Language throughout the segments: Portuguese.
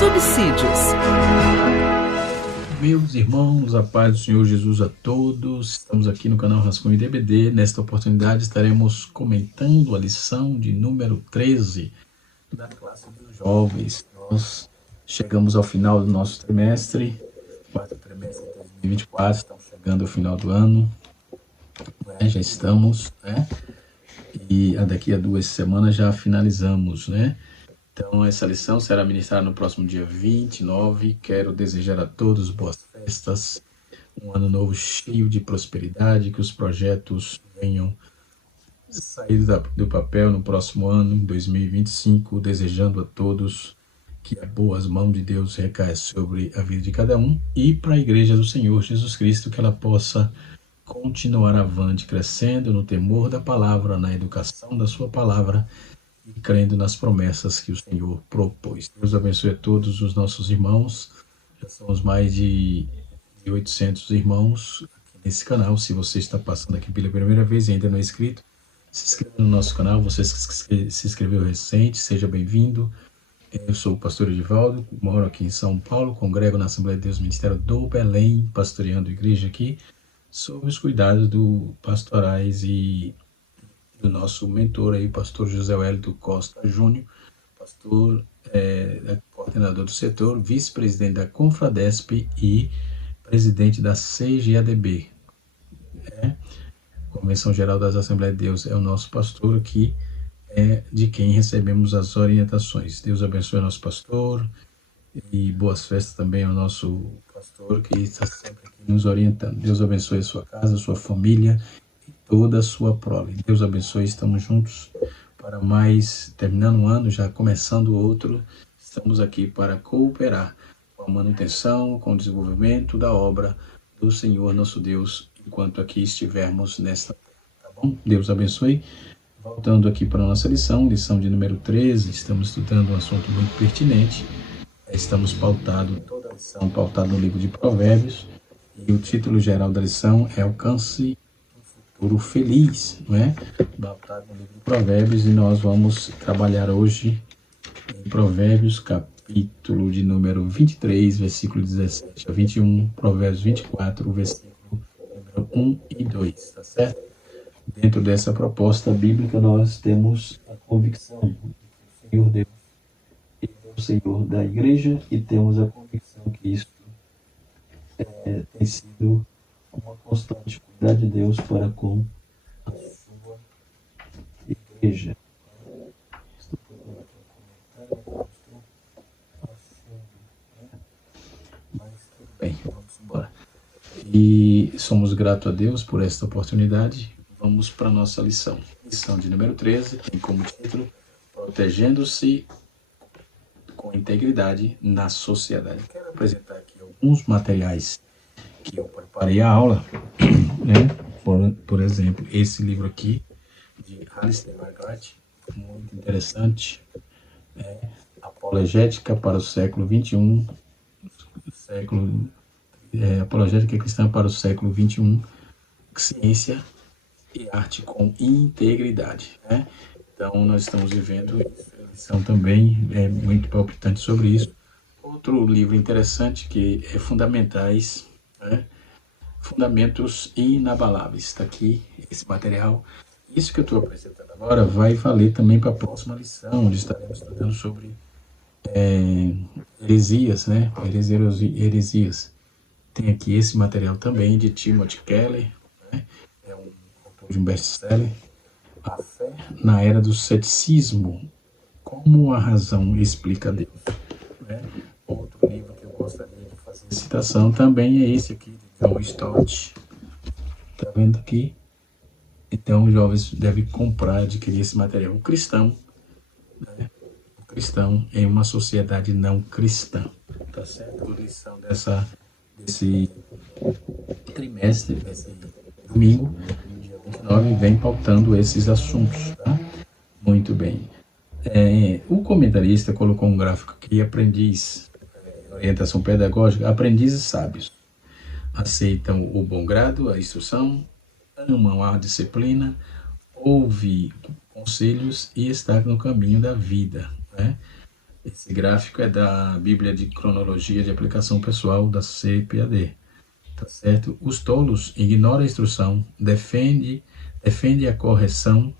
subsídios. Meus irmãos, a paz do Senhor Jesus a todos. Estamos aqui no canal Rascunho DBD. Nesta oportunidade estaremos comentando a lição de número 13 da classe dos jovens. Nós chegamos ao final do nosso trimestre, quarto trimestre de 2024, estamos chegando ao final do ano, já estamos, e daqui a 2 semanas já finalizamos, Então, essa lição será ministrada no próximo dia 29. Quero desejar a todos boas festas, um ano novo cheio de prosperidade, que os projetos venham sair do papel no próximo ano, em 2025, desejando a todos que as boas mãos de Deus recaia sobre a vida de cada um e para a Igreja do Senhor Jesus Cristo, que ela possa continuar avante, crescendo no temor da palavra, na educação da sua palavra, e crendo nas promessas que o Senhor propôs. Deus abençoe a todos os nossos irmãos. Já somos mais de 800 irmãos aqui nesse canal. Se você está passando aqui pela primeira vez e ainda não é inscrito, se inscreva no nosso canal. Você se inscreveu recente, seja bem-vindo. Eu sou o pastor Edivaldo, moro aqui em São Paulo, congrego na Assembleia de Deus Ministério do Belém, pastoreando a igreja aqui, sob os cuidados do pastorais e do nosso mentor aí, pastor José Wellington Costa Júnior, pastor, coordenador do setor, vice-presidente da Confradesp e presidente da CGADB. Convenção Geral das Assembleias de Deus é o nosso pastor aqui, de quem recebemos as orientações. Deus abençoe o nosso pastor e boas festas também ao nosso pastor que está sempre aqui nos orientando. Deus abençoe a sua casa, a sua família, toda a sua prole. Deus abençoe, estamos juntos para mais, terminando um ano, já começando outro, estamos aqui para cooperar com a manutenção, com o desenvolvimento da obra do Senhor nosso Deus, enquanto aqui estivermos nesta terra, tá bom? Deus abençoe. Voltando aqui para a nossa lição de número 13, estamos estudando um assunto muito pertinente, estamos toda a lição pautada no livro de Provérbios, e o título geral da lição é Alcance Futuro Feliz, Pautado no livro de Provérbios, e nós vamos trabalhar hoje em Provérbios, capítulo de número 23, versículo 17 a 21, Provérbios 24, versículo número 1 e 2, tá certo? Dentro dessa proposta bíblica nós temos a convicção de que o Senhor Deus é o Senhor da igreja, e temos a convicção que isso tem sido uma constante cuidar de Deus para com a sua igreja. Estou procurando aqui um comentário, estou achando, mas tudo bem, vamos embora. E somos gratos a Deus por esta oportunidade. Vamos para a nossa lição. Lição de número 13 tem como título Protegendo-se com integridade na sociedade. Quero apresentar aqui alguns materiais que eu preparei a aula, por exemplo, esse livro aqui, de Alistair McGrath, muito interessante, Apologética para o século XXI, Apologética Cristã para o século XXI, Ciência e Arte com Integridade. Então, nós estamos vivendo isso. A lição também é muito palpitante sobre isso. Outro livro interessante que é Fundamentais, Fundamentos Inabaláveis. Está aqui esse material. Isso que eu estou apresentando agora vai valer também para a próxima lição, onde estaremos estudando sobre heresias, heresias. Tem aqui esse material também de Timothy Keller, é um autor de um best-seller, A Fé na Era do Ceticismo, como a razão explica Deus. Outro livro que eu gostaria de fazer citação também é esse aqui, de John Stott. Está vendo aqui? Então, os jovens devem comprar, adquirir esse material. O cristão em uma sociedade não cristã. Tá certo? A lição desse trimestre, desse domingo, dia 29, vem pautando esses assuntos, tá? Muito bem. O comentarista colocou um gráfico aqui, orientação pedagógica, aprendizes sábios. Aceitam o bom grado, a instrução, amam a disciplina, ouvem conselhos e estão no caminho da vida. Esse gráfico é da Bíblia de Cronologia de Aplicação Pessoal da CPAD. Tá certo? Os tolos ignoram a instrução, defendem a correção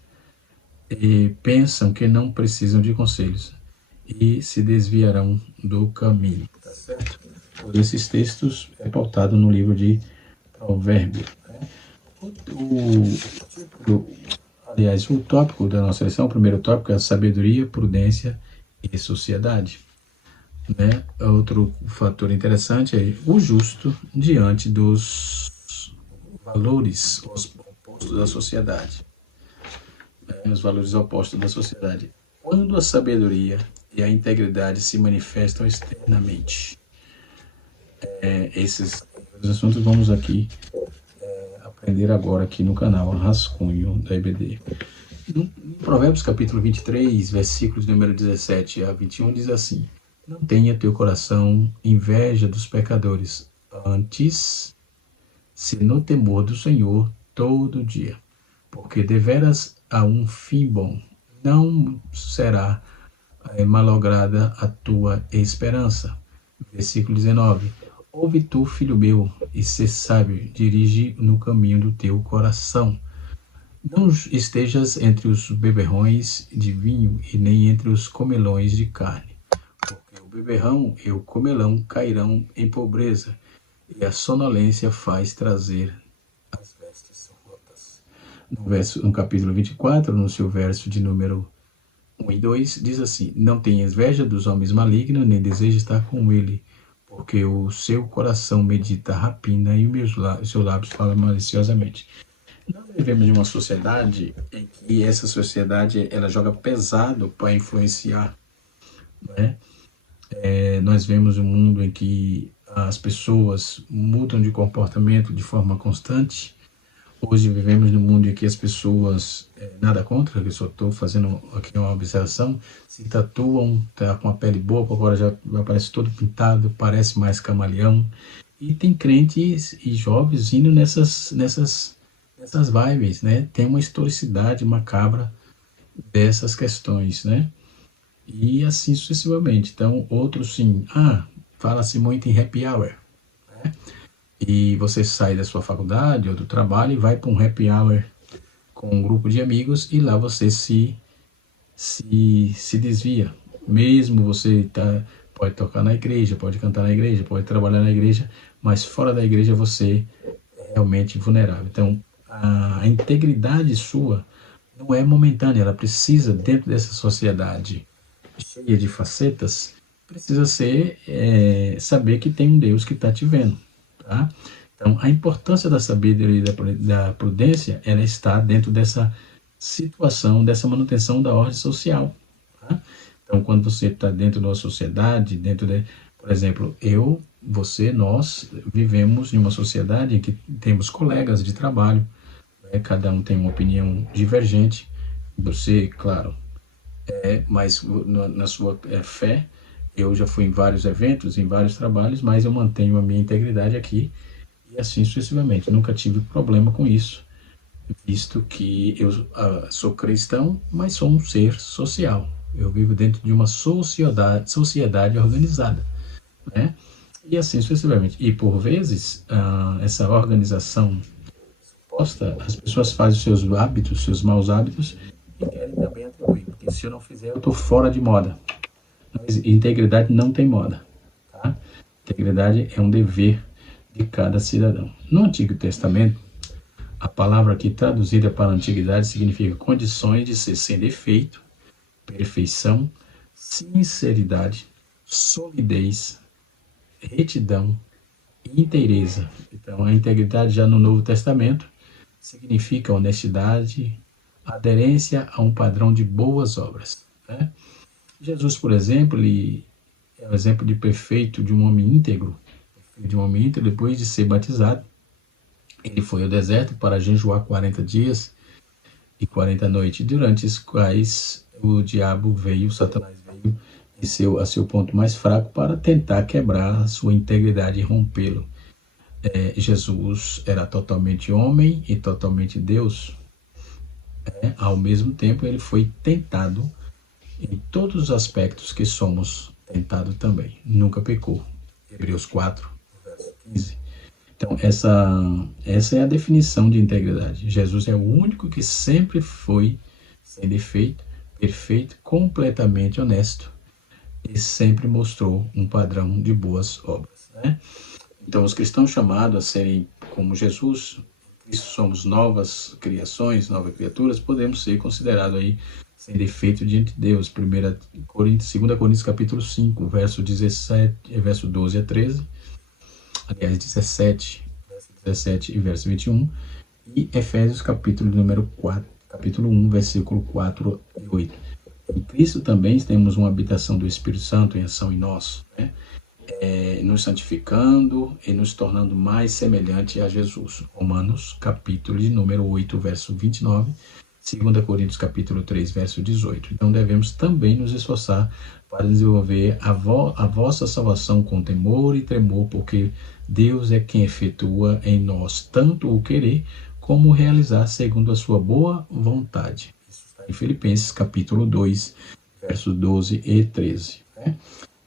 e pensam que não precisam de conselhos e se desviarão do caminho. Tá certo? Por esses textos é pautado no livro de Provérbios. Né? O tópico da nossa lição, o primeiro tópico é a sabedoria, prudência e sociedade. Né? Outro fator interessante é o justo diante dos valores opostos da sociedade. Os valores opostos da sociedade. Quando a sabedoria e a integridade se manifestam externamente. Esses assuntos vamos aqui aprender agora aqui no canal Rascunho da EBD. Em Provérbios capítulo 23, versículos número 17 a 21, diz assim: não tenha teu coração inveja dos pecadores, antes se no temor do Senhor todo dia, porque deveras há um fim bom, não será malograda a tua esperança. Versículo 19: ouve tu, filho meu, e sê sábio, dirige no caminho do teu coração. Não estejas entre os beberrões de vinho e nem entre os comelões de carne, porque o beberrão e o comelão cairão em pobreza, e a sonolência faz trazer as vestes rotas. No capítulo 24, no seu verso de número 1 e 2, diz assim: não tenha inveja dos homens malignos, nem deseje estar com ele, porque o seu coração medita a rapina e o seu lábios fala maliciosamente. Nós vivemos em uma sociedade em que essa sociedade ela joga pesado para influenciar, né? Nós vemos um mundo em que as pessoas mudam de comportamento de forma constante. Hoje vivemos num mundo em que as pessoas, nada contra, eu só estou fazendo aqui uma observação, se tatuam, tá com a pele boa, agora já aparece todo pintado, parece mais camaleão. E tem crentes e jovens indo nessas vibes, né? Tem uma historicidade macabra dessas questões, né? E assim sucessivamente. Então, outros sim, fala-se muito em happy hour, né? E você sai da sua faculdade ou do trabalho e vai para um happy hour com um grupo de amigos e lá você se desvia. Mesmo você pode tocar na igreja, pode cantar na igreja, pode trabalhar na igreja, mas fora da igreja você é realmente vulnerável. Então, a integridade sua não é momentânea, ela precisa, dentro dessa sociedade cheia de facetas, precisa saber que tem um Deus que está te vendo. Tá? Então, a importância da sabedoria e da prudência, ela está dentro dessa situação, dessa manutenção da ordem social. Tá? Então, quando você está dentro de uma sociedade, por exemplo, nós vivemos em uma sociedade em que temos colegas de trabalho, cada um tem uma opinião divergente. Você, claro, mas na sua fé, eu já fui em vários eventos, em vários trabalhos, mas eu mantenho a minha integridade aqui e assim sucessivamente. Nunca tive problema com isso, visto que eu sou cristão, mas sou um ser social. Eu vivo dentro de uma sociedade organizada, né? E assim sucessivamente. E por vezes, essa organização suposta, as pessoas fazem os seus hábitos, seus maus hábitos, e querem também atribuir, porque se eu não fizer, eu estou fora de moda. Mas integridade não tem moda. Tá? Integridade é um dever de cada cidadão. No Antigo Testamento, a palavra aqui traduzida para a antiguidade significa condições de ser sem defeito, perfeição, sinceridade, solidez, retidão e inteireza. Então, a integridade já no Novo Testamento significa honestidade, aderência a um padrão de boas obras. Né? Jesus, por exemplo, ele é o exemplo de perfeito de um homem íntegro. Depois de ser batizado, ele foi ao deserto para jejuar 40 dias e 40 noites, durante os quais o diabo Satanás veio a seu ponto mais fraco para tentar quebrar a sua integridade e rompê-lo. Jesus era totalmente homem e totalmente Deus. Ao mesmo tempo, ele foi tentado em todos os aspectos que somos tentados também. Nunca pecou. Hebreus 4, verso 15. Então, essa é a definição de integridade. Jesus é o único que sempre foi sem defeito, perfeito, completamente honesto e sempre mostrou um padrão de boas obras, né? Então, os cristãos chamados a serem como Jesus, Cristo somos novas criações, novas criaturas, podemos ser considerados aí sem defeito diante de Deus. 2 Coríntios capítulo 5, verso 12 a 13, aliás, 17 e verso 21, e Efésios capítulo número 4, capítulo 1, versículo 4 e 8. Em Cristo também temos uma habitação do Espírito Santo em ação em nós, né? Nos santificando e nos tornando mais semelhante a Jesus. Romanos capítulo de número 8, verso 29, 2 Coríntios capítulo 3, verso 18. Então devemos também nos esforçar para desenvolver a vossa salvação com temor e tremor, porque Deus é quem efetua em nós tanto o querer como o realizar segundo a sua boa vontade. Isso está em Filipenses capítulo 2, versos 12 e 13. Né?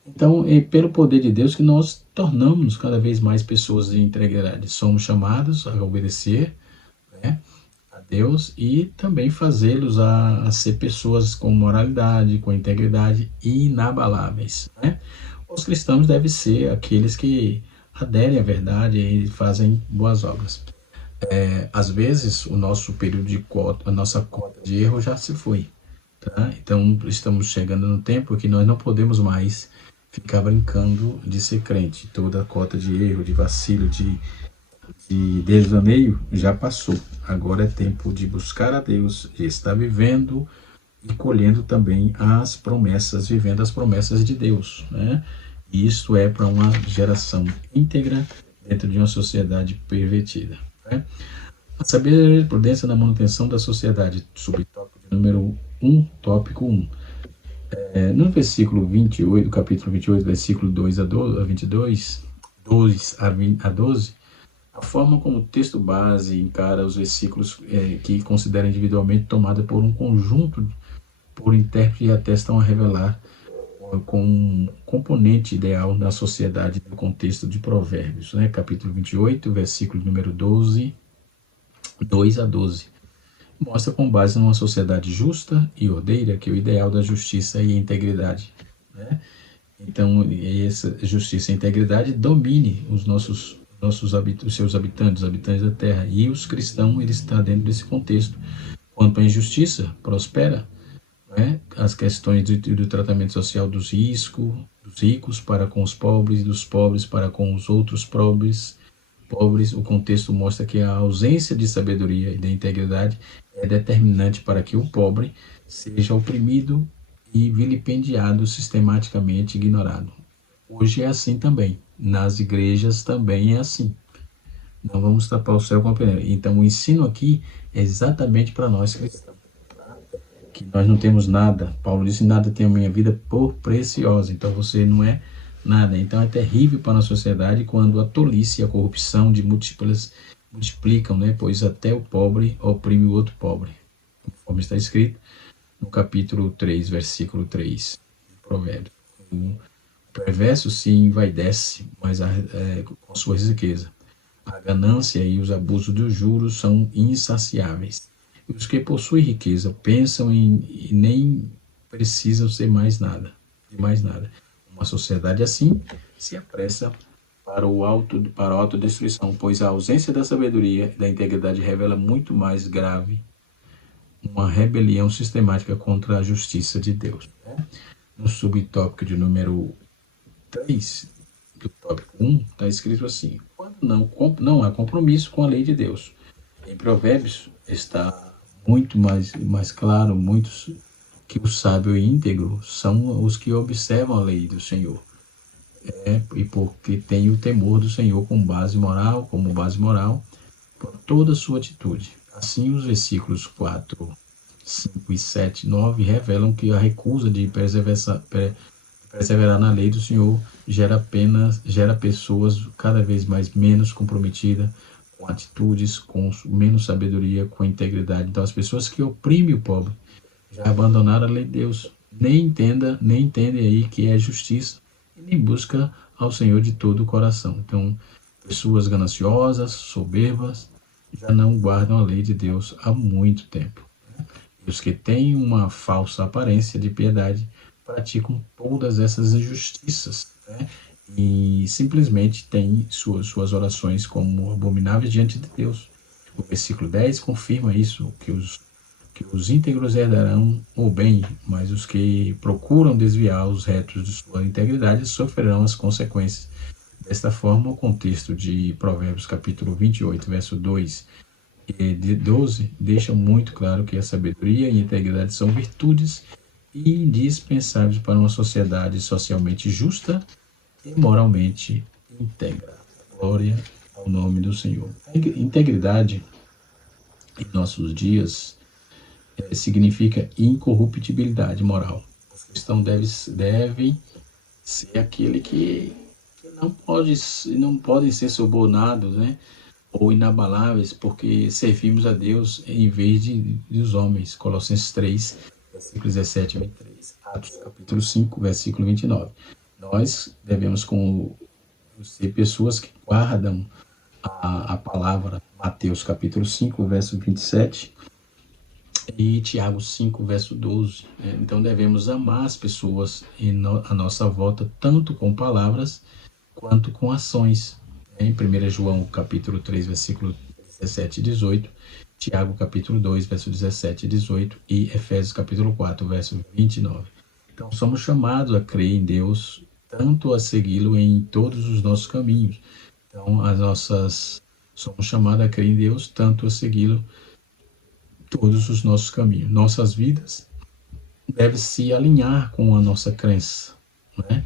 Então, é pelo poder de Deus que nós tornamos cada vez mais pessoas de integridade. Somos chamados a obedecer, né, a Deus e também fazê-los a ser pessoas com moralidade, com integridade e inabaláveis. Né? Os cristãos devem ser aqueles que aderem à verdade e fazem boas obras. Às vezes, o nosso período de cota, a nossa cota de erro já se foi. Tá? Então, estamos chegando no tempo que nós não podemos mais ficar brincando de ser crente. Toda a cota de erro, de vacilo, de desaneio já passou. Agora é tempo de buscar a Deus, de estar vivendo e colhendo também as promessas, vivendo as promessas de Deus, né? E isso é para uma geração íntegra dentro de uma sociedade pervertida. Né? A sabedoria e prudência na manutenção da sociedade, subtópico número 1, tópico 1. No versículo 28, capítulo 28, versículo 2 a 22, 2 a 12, a forma como o texto base encara os versículos que considera individualmente tomada por um conjunto por intérprete atestam a revelar com um componente ideal da sociedade no contexto de Provérbios, né? Capítulo 28, versículo número 12, 2 a 12. Mostra com base numa sociedade justa e ordeira que o ideal da justiça e integridade, né? Então, essa justiça e integridade domine os seus habitantes, os habitantes da terra. E os cristãos, ele está dentro desse contexto. Quanto à injustiça, prospera, né? As questões do tratamento social dos ricos para com os pobres e dos pobres para com os outros pobres, o contexto mostra que a ausência de sabedoria e de integridade é determinante para que o pobre seja oprimido e vilipendiado, sistematicamente ignorado. Hoje é assim também. Nas igrejas também é assim. Não vamos tapar o céu com a peneira. Então o ensino aqui é exatamente para nós cristãos. Que nós não temos nada. Paulo disse, nada tem a minha vida por preciosa. Então você não é nada. Então é terrível para a sociedade quando a tolice e a corrupção de multiplicam, né? Pois até o pobre oprime o outro pobre. Conforme está escrito no capítulo 3, versículo 3 de Provérbios. O perverso se envaidece, mas com sua riqueza. A ganância e os abusos dos juros são insaciáveis. E os que possuem riqueza pensam e nem precisam ser de mais nada. Uma sociedade assim se apressa para a autodestruição, pois a ausência da sabedoria e da integridade revela muito mais grave uma rebelião sistemática contra a justiça de Deus. Né? No subtópico de número 3, do tópico 1, está escrito assim, quando não há compromisso com a lei de Deus. Em Provérbios está muito mais claro, muitos que o sábio e íntegro são os que observam a lei do Senhor. E porque tem o temor do Senhor como base moral por toda a sua atitude. Assim, os versículos 4, 5 e 7, 9 revelam que a recusa de perseverar na lei do Senhor gera pessoas cada vez menos comprometidas com atitudes, com menos sabedoria, com integridade. Então, as pessoas que oprimem o pobre já abandonaram a lei de Deus, nem entendem aí que é justiça, e nem busca ao Senhor de todo o coração. Então, pessoas gananciosas, soberbas, já não guardam a lei de Deus há muito tempo. E os que têm uma falsa aparência de piedade praticam todas essas injustiças, né? E simplesmente têm suas orações como abomináveis diante de Deus. O versículo 10 confirma isso, que os íntegros herdarão o bem, mas os que procuram desviar os retos de sua integridade sofrerão as consequências. Desta forma, o contexto de Provérbios capítulo 28, verso 2 e de 12, deixa muito claro que a sabedoria e a integridade são virtudes indispensáveis para uma sociedade socialmente justa e moralmente íntegra. Glória ao nome do Senhor. A integridade em nossos dias significa incorruptibilidade moral. O cristão deve ser aquele que não podem ser subornados, né? Ou inabaláveis, porque servimos a Deus em vez dos homens. Colossenses 3, versículo 17 e 23. Atos capítulo 5, versículo 29. Nós devemos ser pessoas que guardam a palavra. Mateus capítulo 5, verso 27 e Tiago 5, verso 12. Então devemos amar as pessoas à nossa volta, tanto com palavras quanto com ações. Em 1 João capítulo 3, versículo 17 e 18, Tiago capítulo 2, verso 17 e 18 e Efésios capítulo 4, verso 29. Então somos chamados a crer em Deus, tanto a segui-lo em todos os nossos caminhos. Então somos chamados a crer em Deus, tanto a segui-lo todos os nossos caminhos. Nossas vidas devem se alinhar com a nossa crença, né?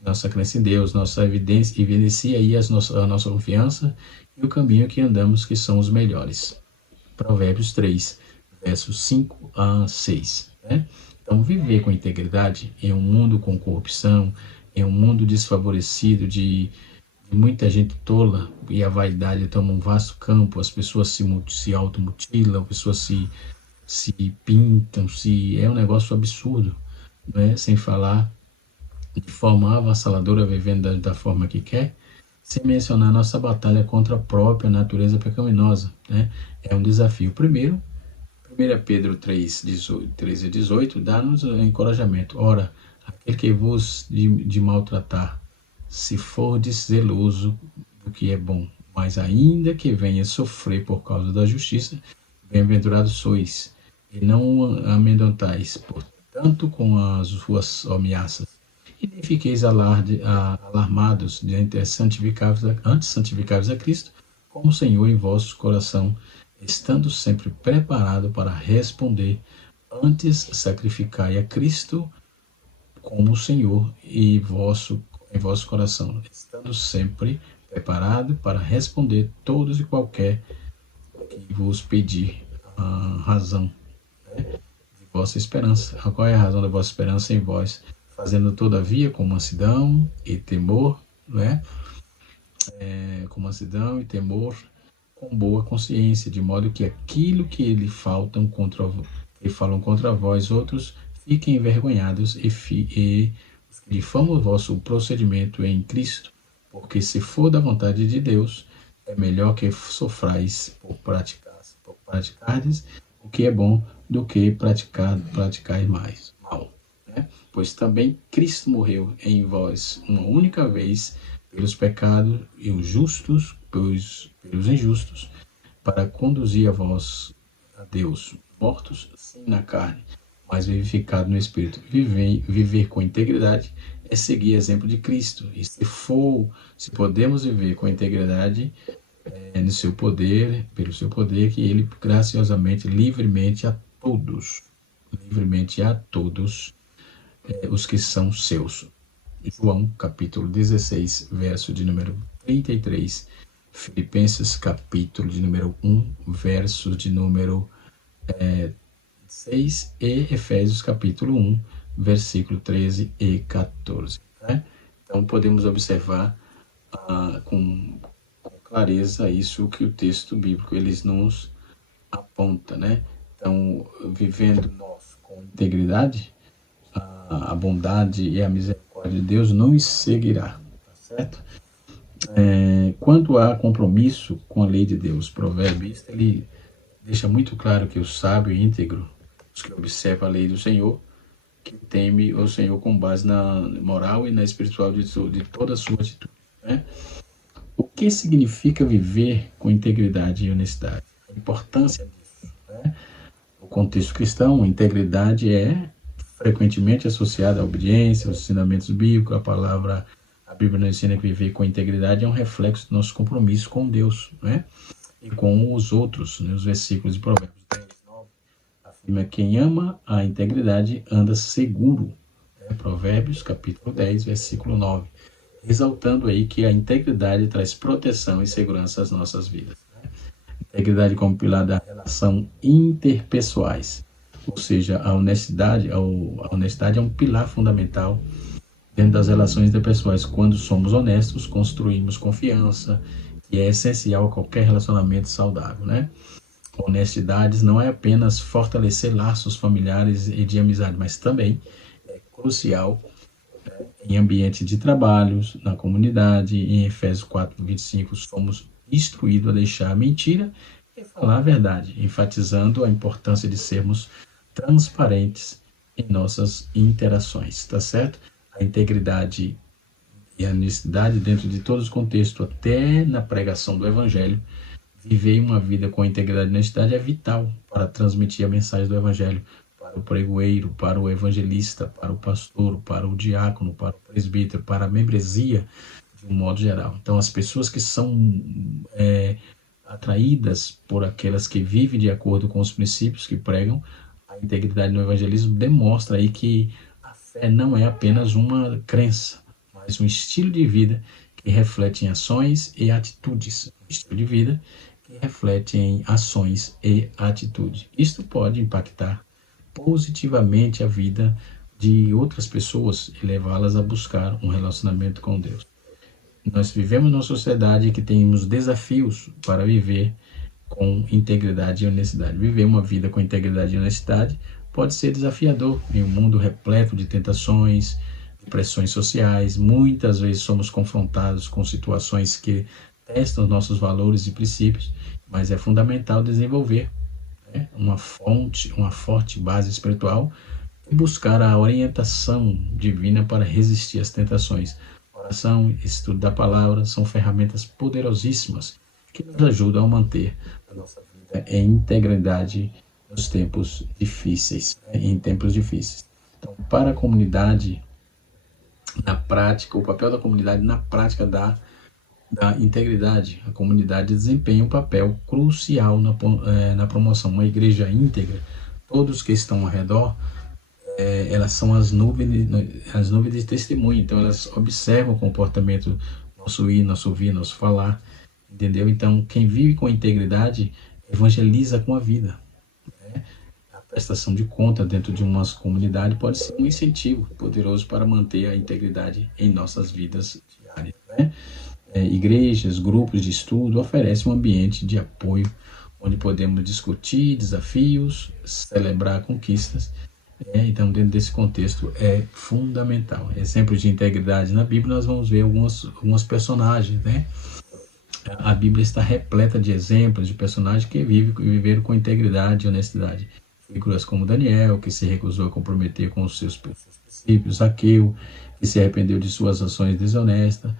Nossa crença em Deus, nossa evidencia aí a nossa confiança e o caminho que andamos, que são os melhores. Provérbios 3, versos 5 a 6. Né? Então, viver com integridade em um mundo com corrupção, em um mundo desfavorecido de muita gente tola, e a vaidade toma um vasto campo, as pessoas se automutilam, as pessoas se pintam, é um negócio absurdo, né? Sem falar de forma avassaladora, vivendo da forma que quer, sem mencionar nossa batalha contra a própria natureza pecaminosa, né? É um desafio. Primeiro, 1 Pedro 3, 13 e 18, dá-nos encorajamento. Ora, aquele que vos de maltratar, se fordes zeloso do que é bom, mas ainda que venha sofrer por causa da justiça, bem-aventurados sois, e não amedrontais, portanto, com as suas ameaças. E nem fiqueis alarmados antes santificáveis a Cristo, como o Senhor em vosso coração, estando sempre preparado para responder, antes sacrificai a Cristo como o Senhor em vosso coração, estando sempre preparado para responder todos e qualquer que vos pedir a razão, né, de vossa esperança. Qual é a razão da vossa esperança em vós? Fazendo todavia com mansidão e temor, né? Com mansidão e temor, com boa consciência, de modo que aquilo que falam contra vós outros, fiquem envergonhados e difamam o vosso procedimento em Cristo, porque se for da vontade de Deus, é melhor que sofrais por praticardes o que é bom do que praticar mais mal. Pois também Cristo morreu em vós uma única vez pelos pecados e os justos pelos injustos, para conduzir a vós a Deus, mortos sim na carne, mas vivificado no Espírito. Viver com integridade é seguir exemplo de Cristo. E se podemos viver com integridade, no seu poder, pelo seu poder, que Ele graciosamente, livremente a todos, os que são seus. João, capítulo 16, verso de número 33. Filipenses, capítulo de número 1, verso de número 6. E Efésios, capítulo 1, versículo 13 e 14. Né? Então, podemos observar com clareza isso que o texto bíblico eles nos aponta, né? Então, vivendo nós com integridade, a bondade e a misericórdia de Deus nos seguirá, tá certo? Quanto a compromisso com a lei de Deus, Provérbios, ele deixa muito claro que o sábio e íntegro, os que observam a lei do Senhor, que teme o Senhor com base na moral e na espiritual de toda a sua atitude, né? O que significa viver com integridade e honestidade? A importância disso, né? No contexto cristão, a integridade é frequentemente associada à obediência, aos ensinamentos bíblicos, a Bíblia nos ensina que viver com integridade é um reflexo do nosso compromisso com Deus, né? E com os outros, né? Os versículos de Provérbios 10, 9, afirma que quem ama a integridade anda seguro, né? Provérbios capítulo 10, versículo 9, exaltando aí que a integridade traz proteção e segurança às nossas vidas, né? Integridade como pilar da relação interpessoais, ou seja, a honestidade é um pilar fundamental dentro das relações interpessoais. Quando somos honestos, construímos confiança, que é essencial a qualquer relacionamento saudável, né? Honestidade não é apenas fortalecer laços familiares e de amizade, mas também é crucial em ambiente de trabalhos, na comunidade. Em Efésios 4:25, somos instruídos a deixar a mentira e falar a verdade, enfatizando a importância de sermos transparentes em nossas interações, tá certo? A integridade e a honestidade dentro de todos os contextos, até na pregação do Evangelho. Viver uma vida com integridade e honestidade é vital para transmitir a mensagem do Evangelho para o pregoeiro, para o evangelista, para o pastor, para o diácono, para o presbítero, para a membresia, de um modo geral. Então, as pessoas que são atraídas por aquelas que vivem de acordo com os princípios que pregam a integridade no evangelismo, demonstra aí que a fé não é apenas uma crença, mas um estilo de vida que reflete em ações e atitudes. Um estilo de vida que reflete em ações e atitudes. Isto pode impactar positivamente a vida de outras pessoas e levá-las a buscar um relacionamento com Deus. Nós vivemos numa sociedade que temos desafios para viver com integridade e honestidade. Viver uma vida com integridade e honestidade pode ser desafiador em um mundo repleto de tentações, de pressões sociais. Muitas vezes somos confrontados com situações que testam os nossos valores e princípios, mas é fundamental desenvolver uma forte base espiritual e buscar a orientação divina para resistir às tentações. Oração, estudo da palavra são ferramentas poderosíssimas que nos ajudam a manter a nossa vida em integridade nos tempos difíceis, em tempos difíceis. Então, para a comunidade, na prática, o papel da comunidade na prática da integridade. A comunidade desempenha um papel crucial na promoção. Uma igreja íntegra, todos que estão ao redor, elas são as nuvens de testemunho. Então, elas observam o comportamento, nosso ir, nosso ouvir, nosso falar, entendeu? Então, quem vive com integridade evangeliza com a vida, né? A prestação de conta dentro de uma comunidade pode ser um incentivo poderoso para manter a integridade em nossas vidas diárias, né? Igrejas, grupos de estudo oferecem um ambiente de apoio onde podemos discutir desafios, celebrar conquistas. Então, dentro desse contexto, é fundamental. Exemplos de integridade na Bíblia, nós vamos ver alguns personagens, né? A Bíblia está repleta de exemplos de personagens que viveram com integridade e honestidade. Figuras como Daniel, que se recusou a comprometer com os seus princípios, Zaqueu, que se arrependeu de suas ações desonestas,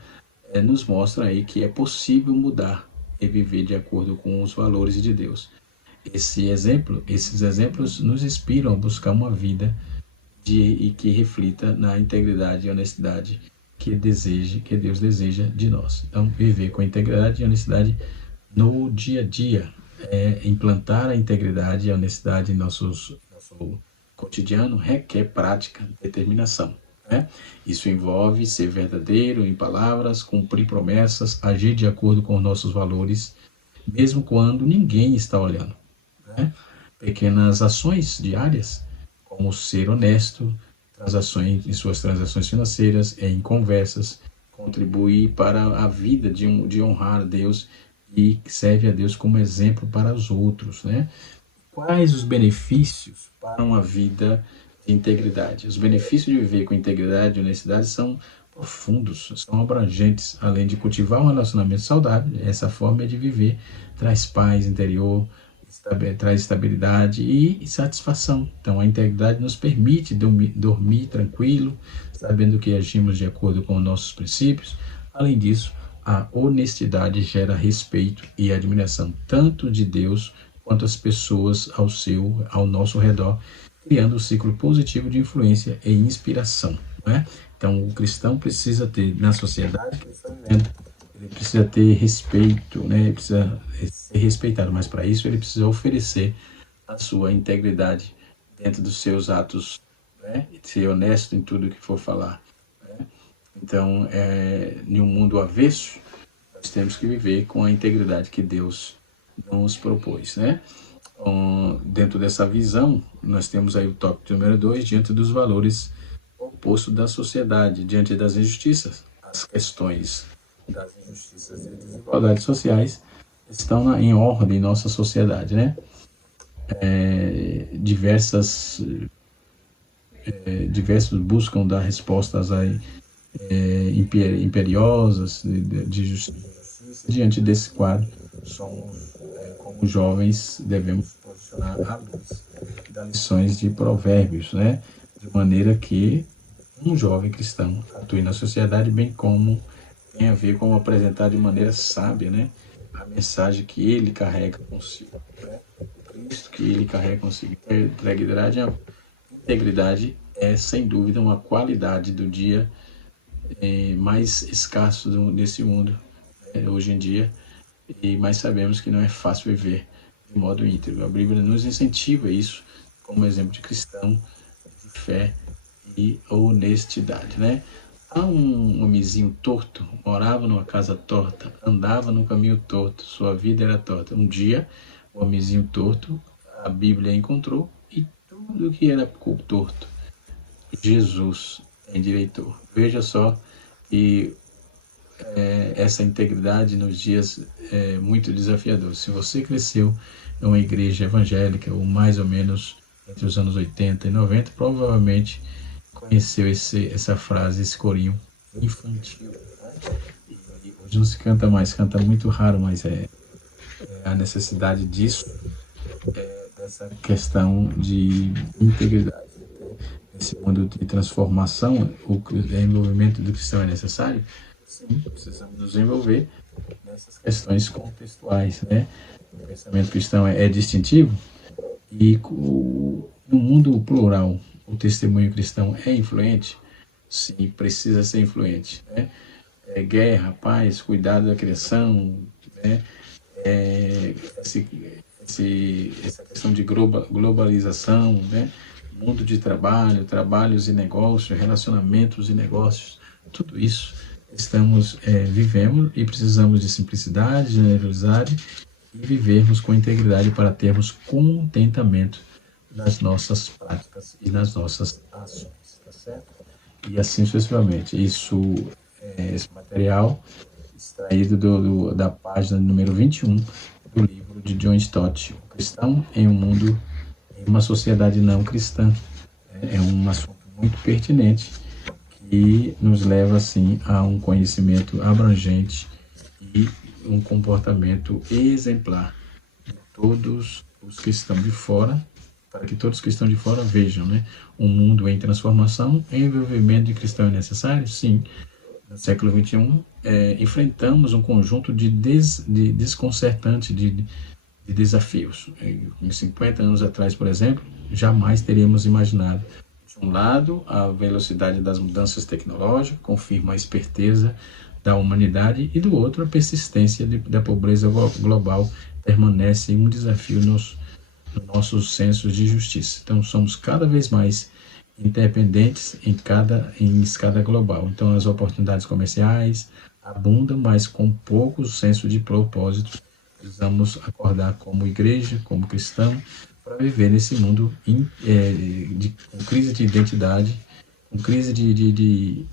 nos mostra aí que é possível mudar e viver de acordo com os valores de Deus. Esses exemplos nos inspiram a buscar uma vida e que reflita na integridade e honestidade que Deus deseja de nós. Então, viver com integridade e honestidade no dia a dia, implantar a integridade e a honestidade em nosso cotidiano requer prática e determinação. Isso envolve ser verdadeiro em palavras, cumprir promessas, agir de acordo com nossos valores, mesmo quando ninguém está olhando. Pequenas ações diárias, como ser honesto em suas transações financeiras, em conversas, contribuir para a vida de honrar a Deus e serve a Deus como exemplo para os outros. Quais os benefícios para uma vida de integridade. Os benefícios de viver com integridade e honestidade são profundos, são abrangentes. Além de cultivar um relacionamento saudável, essa forma de viver traz paz interior, traz estabilidade e satisfação. Então, a integridade nos permite dormir tranquilo, sabendo que agimos de acordo com nossos princípios. Além disso, a honestidade gera respeito e admiração, tanto de Deus quanto as pessoas ao nosso redor, criando um ciclo positivo de influência e inspiração. Não é? Então, o cristão precisa ter, na sociedade que ele está vivendo, ele precisa ter respeito, né? Ele precisa ser respeitado, mas para isso ele precisa oferecer a sua integridade dentro dos seus atos, né? E ser honesto em tudo que for falar. Né? Então, em um mundo avesso, nós temos que viver com a integridade que Deus nos propôs, né? Dentro dessa visão, nós temos aí o tópico número 2, diante dos valores opostos da sociedade, diante das injustiças. As questões das injustiças e desigualdades sociais estão em ordem em nossa sociedade, né? Diversos buscam dar respostas aí, imperiosas de justiça. Diante desse quadro, somos, como jovens, devemos posicionar à luz das lições de Provérbios, né? De maneira que um jovem cristão atue na sociedade, bem como tem a ver com apresentar de maneira sábia, né? A mensagem que ele carrega consigo, né? O Cristo que ele carrega consigo. Integridade é, sem dúvida, uma qualidade do dia mais escasso desse mundo, hoje em dia, mas sabemos que não é fácil viver de modo íntegro. A Bíblia nos incentiva isso como exemplo de cristão, de fé e honestidade, né? Há um homenzinho torto, morava numa casa torta, andava no caminho torto, sua vida era torta. Um dia, o homenzinho torto, a Bíblia encontrou e tudo que era torto, Jesus endireitou. Veja só que essa integridade nos dias é muito desafiador. Se você cresceu em uma igreja evangélica, ou mais ou menos entre os anos 80 e 90, provavelmente conheceu essa frase, esse corinho infantil. Né? E hoje não se canta mais, canta muito raro, mas a necessidade disso, dessa questão de integridade. Nesse mundo de transformação, o envolvimento do cristão é necessário? Sim, precisamos nos envolver nessas questões contextuais, né? O pensamento cristão é distintivo e no mundo plural, o testemunho cristão é influente? Sim, precisa ser influente, né? Guerra, paz, cuidado da criação, né? Essa questão de globalização, né? Mundo de trabalho, trabalhos e negócios, relacionamentos e negócios, tudo isso vivemos e precisamos de simplicidade, generosidade e vivermos com integridade para termos contentamento nas nossas práticas e nas nossas ações, tá certo? E assim sucessivamente. Esse material extraído da página número 21 do livro de John Stott, O Cristão em um Mundo, em uma Sociedade Não Cristã. É um assunto muito pertinente que nos leva, assim, a um conhecimento abrangente e um comportamento exemplar de todos os que estão de fora, para que todos que estão de fora vejam, né? Um mundo em transformação, envolvimento de cristão é necessário? Sim. No século XXI, enfrentamos um conjunto de desconcertantes de desafios. Em 50 anos atrás, por exemplo, jamais teríamos imaginado. De um lado, a velocidade das mudanças tecnológicas confirma a esperteza da humanidade e do outro, a persistência da pobreza global permanece um desafio nos nossos sensos de justiça. Então, somos cada vez mais interdependentes em escala global. Então, as oportunidades comerciais abundam, mas com pouco senso de propósito. Precisamos acordar como igreja, como cristão, para viver nesse mundo com crise de identidade, com crise de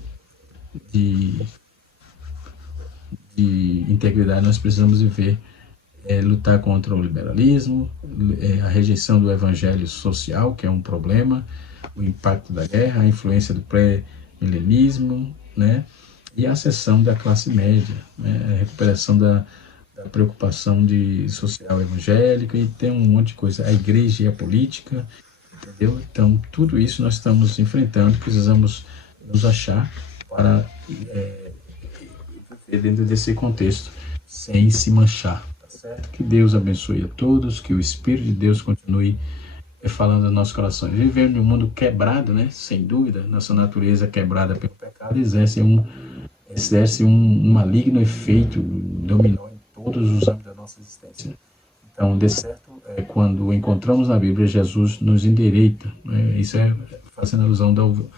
integridade. Nós precisamos viver lutar contra o liberalismo, a rejeição do evangelho social, que é um problema, o impacto da guerra, a influência do pré-milenismo, né? E a ascensão da classe média, né? A recuperação da preocupação social evangélica, e tem um monte de coisa, a igreja e a política, entendeu? Então, tudo isso nós estamos enfrentando, precisamos nos achar para viver dentro desse contexto, sem se manchar, tá certo? Que Deus abençoe a todos, que o Espírito de Deus continue falando nos nossos corações. Vivendo num mundo quebrado, né? Sem dúvida, nossa natureza quebrada pelo pecado exerce um maligno efeito dominó em todos os âmbitos da nossa existência. Então, de certo, quando encontramos na Bíblia, Jesus nos endireita, né? Isso é fazendo alusão do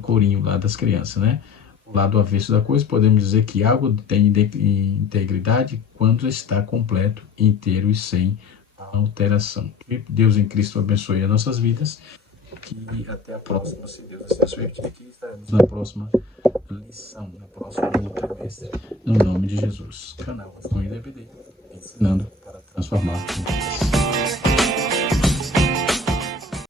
corinho lá das crianças, né? O lado avesso da coisa, podemos dizer que algo tem integridade quando está completo, inteiro e sem alteração. Que Deus em Cristo abençoe as nossas vidas. Que até a próxima, se Deus assim permitir, aqui estaremos na próxima lição, no próximo trimestre, no nome de Jesus. Canal Ação IDBD, ensinando para transformar vidas.